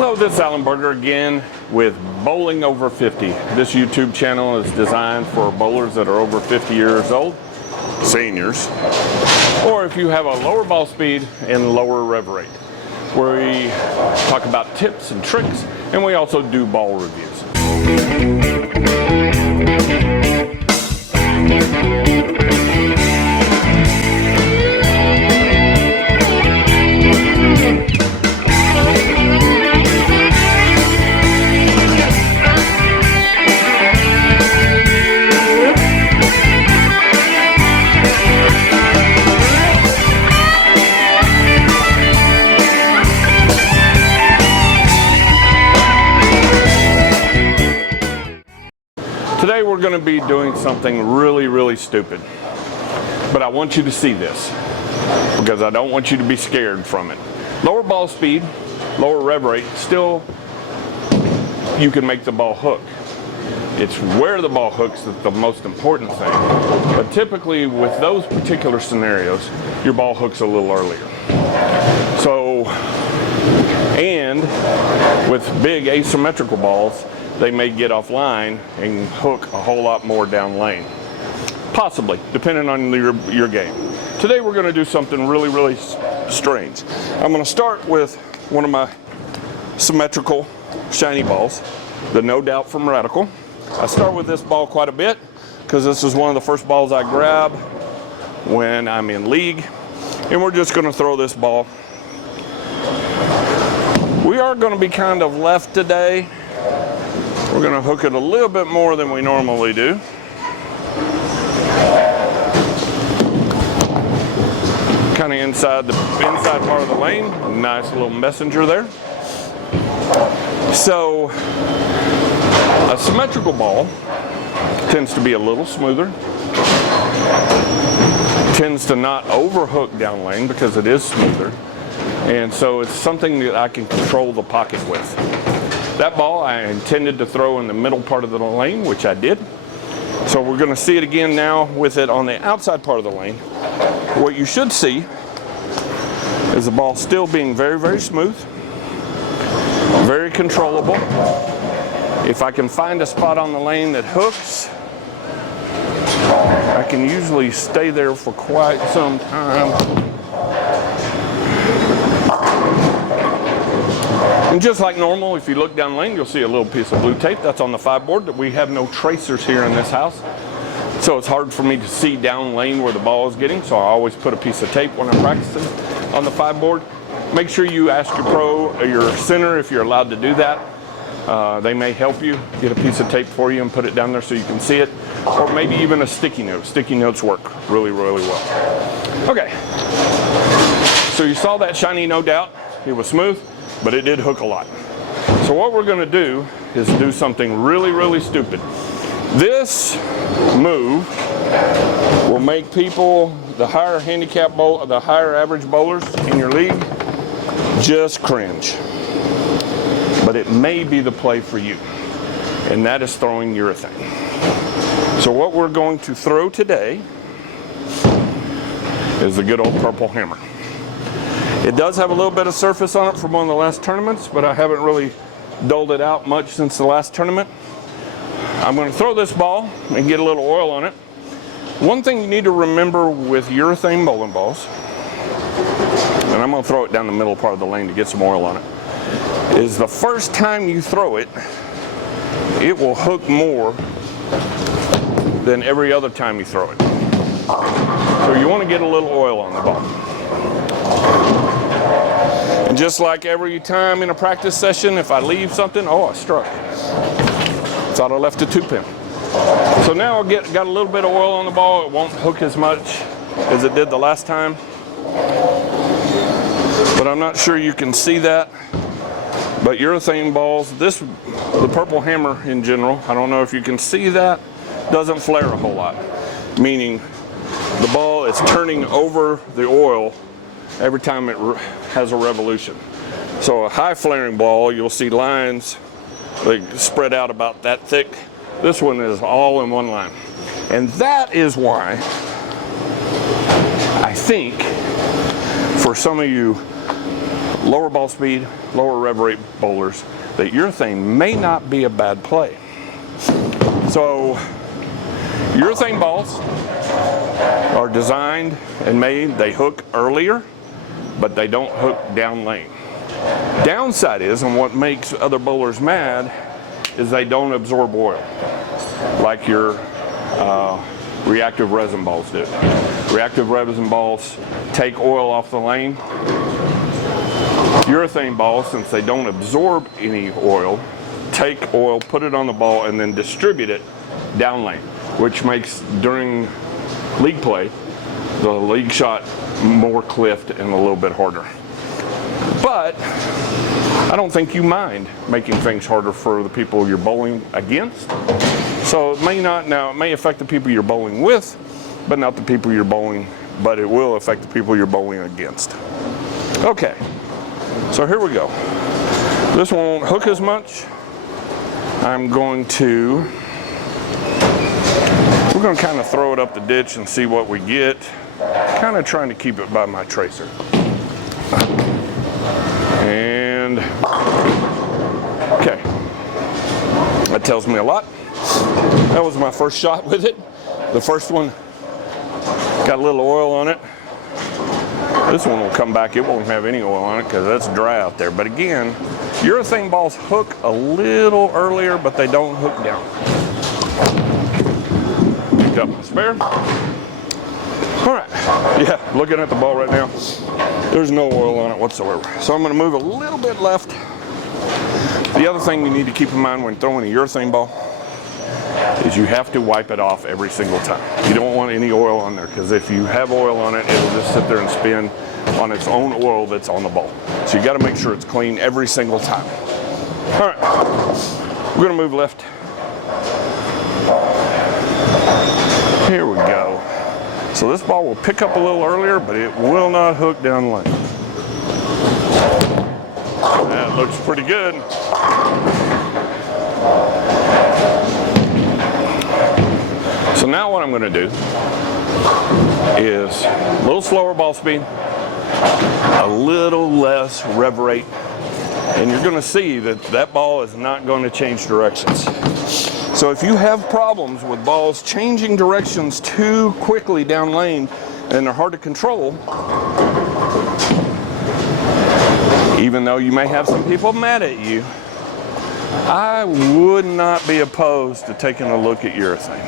Hello, this is Alan Berger again with Bowling Over 50. This YouTube channel is designed for bowlers that are over 50 years old, seniors, or if you have a lower ball speed and lower rev rate, where we talk about tips and tricks, and we also do ball reviews. Today we're going to be doing something really stupid, but I want you to see this because I don't want you to be scared from it. Lower ball speed, lower rev rate, still you can make the ball hook. It's where the ball hooks that's the most important thing, but typically with those particular scenarios your ball hooks a little earlier. So, and with big asymmetrical balls, they may get offline and hook a whole lot more down lane. Possibly, depending on your game. Today we're going to do something really strange. I'm going to start with one of my symmetrical shiny balls, the No Doubt from Radical. I start with this ball quite a bit because this is one of the first balls I grab when I'm in league. And we're just going to throw this ball. We are going to be kind of left today. We're going to hook it a little bit more than we normally do. Kind of inside part of the lane. Nice little messenger there. So a symmetrical ball tends to be a little smoother. Tends to not overhook down lane because it is smoother. And so it's something that I can control the pocket with. That ball I intended to throw in the middle part of the lane, which I did. So we're going to see it again now with it on the outside part of the lane. What you should see is the ball still being very smooth, very controllable. If I can find a spot on the lane that hooks, I can usually stay there for quite some time. And just like normal, if you look down lane, you'll see a little piece of blue tape. That's on the 5 board. We have no tracers here in this house, so it's hard for me to see down lane where the ball is getting, so I always put a piece of tape when I'm practicing on the 5 board. Make sure you ask your pro or your center if you're allowed to do that. They may help you get a piece of tape for you and put it down there so you can see it, or maybe even a sticky note. Sticky notes work really well. Okay, so you saw that shiny No Doubt. It was smooth, but it did hook a lot. So what we're going to do is do something really stupid. This move will make people, the higher handicap bowl, the higher average bowlers in your league, just cringe. But it may be the play for you, and that is throwing urethane. So what we're going to throw today is the good old purple hammer. It does have a little bit of surface on it from one of the last tournaments, but I haven't really doled it out much since the last tournament. I'm going to throw this ball and get a little oil on it. One thing you need to remember with urethane bowling balls, and I'm going to throw it down the middle part of the lane to get some oil on it, is the first time you throw it, it will hook more than every other time you throw it. So you want to get a little oil on the ball. And just like every time in a practice session, if I leave something, oh, I struck. Thought I left a 2-pin. So now I got a little bit of oil on the ball. It won't hook as much as it did the last time. But I'm not sure you can see that. But urethane balls, the purple hammer in general, I don't know if you can see that, doesn't flare a whole lot. Meaning the ball is turning over the oil every time it has a revolution. So a high flaring ball, you'll see lines, they spread out about that thick. This one is all in one line. And that is why I think for some of you lower ball speed, lower rev rate bowlers, that urethane may not be a bad play. So urethane balls are designed and made, they hook earlier, but they don't hook down lane. Downside is, and what makes other bowlers mad, is they don't absorb oil like your reactive resin balls do. Reactive resin balls take oil off the lane. Urethane balls, since they don't absorb any oil, take oil, put it on the ball, and then distribute it down lane, which makes, during league play, the league shot more clipped and a little bit harder. But I don't think you mind making things harder for the people you're bowling against. So it may not, now it may affect the people you're bowling with, but not the people you're bowling, but it will affect the people you're bowling against. Okay, so here we go. This one won't hook as much. I'm going to, we're going to kind of throw it up the ditch and see what we get. Kind of trying to keep it by my tracer. And, okay. That tells me a lot. That was my first shot with it. The first one got a little oil on it. This one will come back, it won't have any oil on it because that's dry out there. But again, urethane balls hook a little earlier, but they don't hook down. Picked up my spare. All right, yeah, looking at the ball right now, there's no oil on it whatsoever. So I'm gonna move a little bit left. The other thing you need to keep in mind when throwing a urethane ball is you have to wipe it off every single time. You don't want any oil on there, because if you have oil on it, it'll just sit there and spin on its own oil that's on the ball. So you gotta make sure it's clean every single time. All right, we're gonna move left. Here we go. So this ball will pick up a little earlier, but it will not hook down lane. That looks pretty good. So now what I'm going to do is a little slower ball speed, a little less rev rate, and you're going to see that that ball is not going to change directions. So if you have problems with balls changing directions too quickly down lane and they're hard to control, even though you may have some people mad at you, I would not be opposed to taking a look at urethane.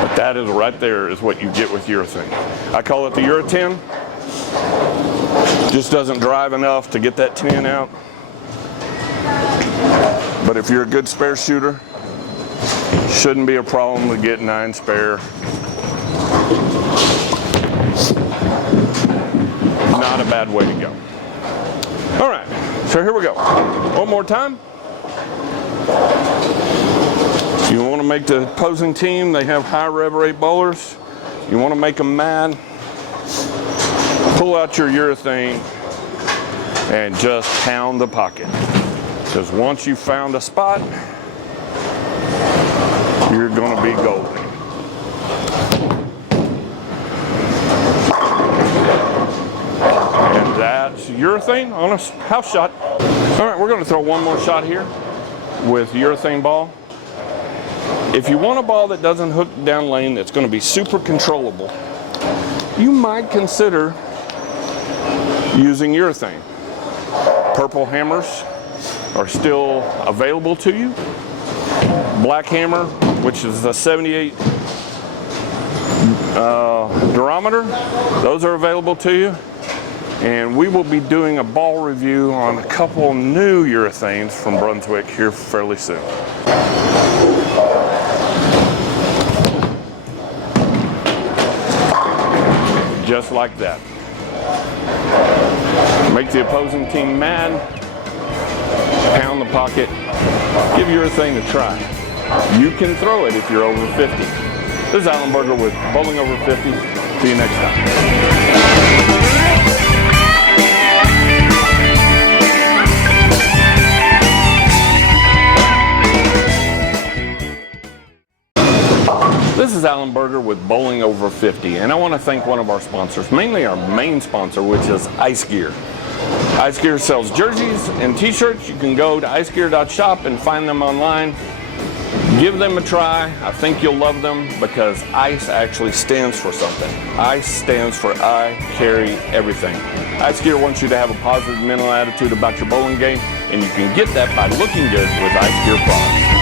But that is right there is what you get with urethane. I call it the Urethane. Just doesn't drive enough to get that tin out. But if you're a good spare shooter, shouldn't be a problem to get 9 spare. Not a bad way to go. All right, so here we go. One more time. You want to make the opposing team, they have high rev rate bowlers. You want to make them mad. Pull out your urethane and just pound the pocket. Because once you've found a spot, you're going to be golden. And that's urethane on a house shot. All right, we're going to throw one more shot here with urethane ball. If you want a ball that doesn't hook down lane, that's going to be super controllable, you might consider using urethane. Purple hammers are still available to you. Black hammer, which is a 78 durometer, those are available to you. And we will be doing a ball review on a couple new urethanes from Brunswick here fairly soon. Just like that. Make the opposing team mad, pound the pocket, give urethane a try. You can throw it if you're over 50. This is Alan Berger with Bowling Over 50. See you next time. This is Alan Berger with Bowling Over 50, and I want to thank one of our sponsors, mainly our main sponsor, which is Ice Gear. Ice Gear sells jerseys and t-shirts. You can go to icegear.shop and find them online. Give them a try. I think you'll love them because ICE actually stands for something. ICE stands for I carry everything. Ice Gear wants you to have a positive mental attitude about your bowling game, and you can get that by looking good with Ice Gear products.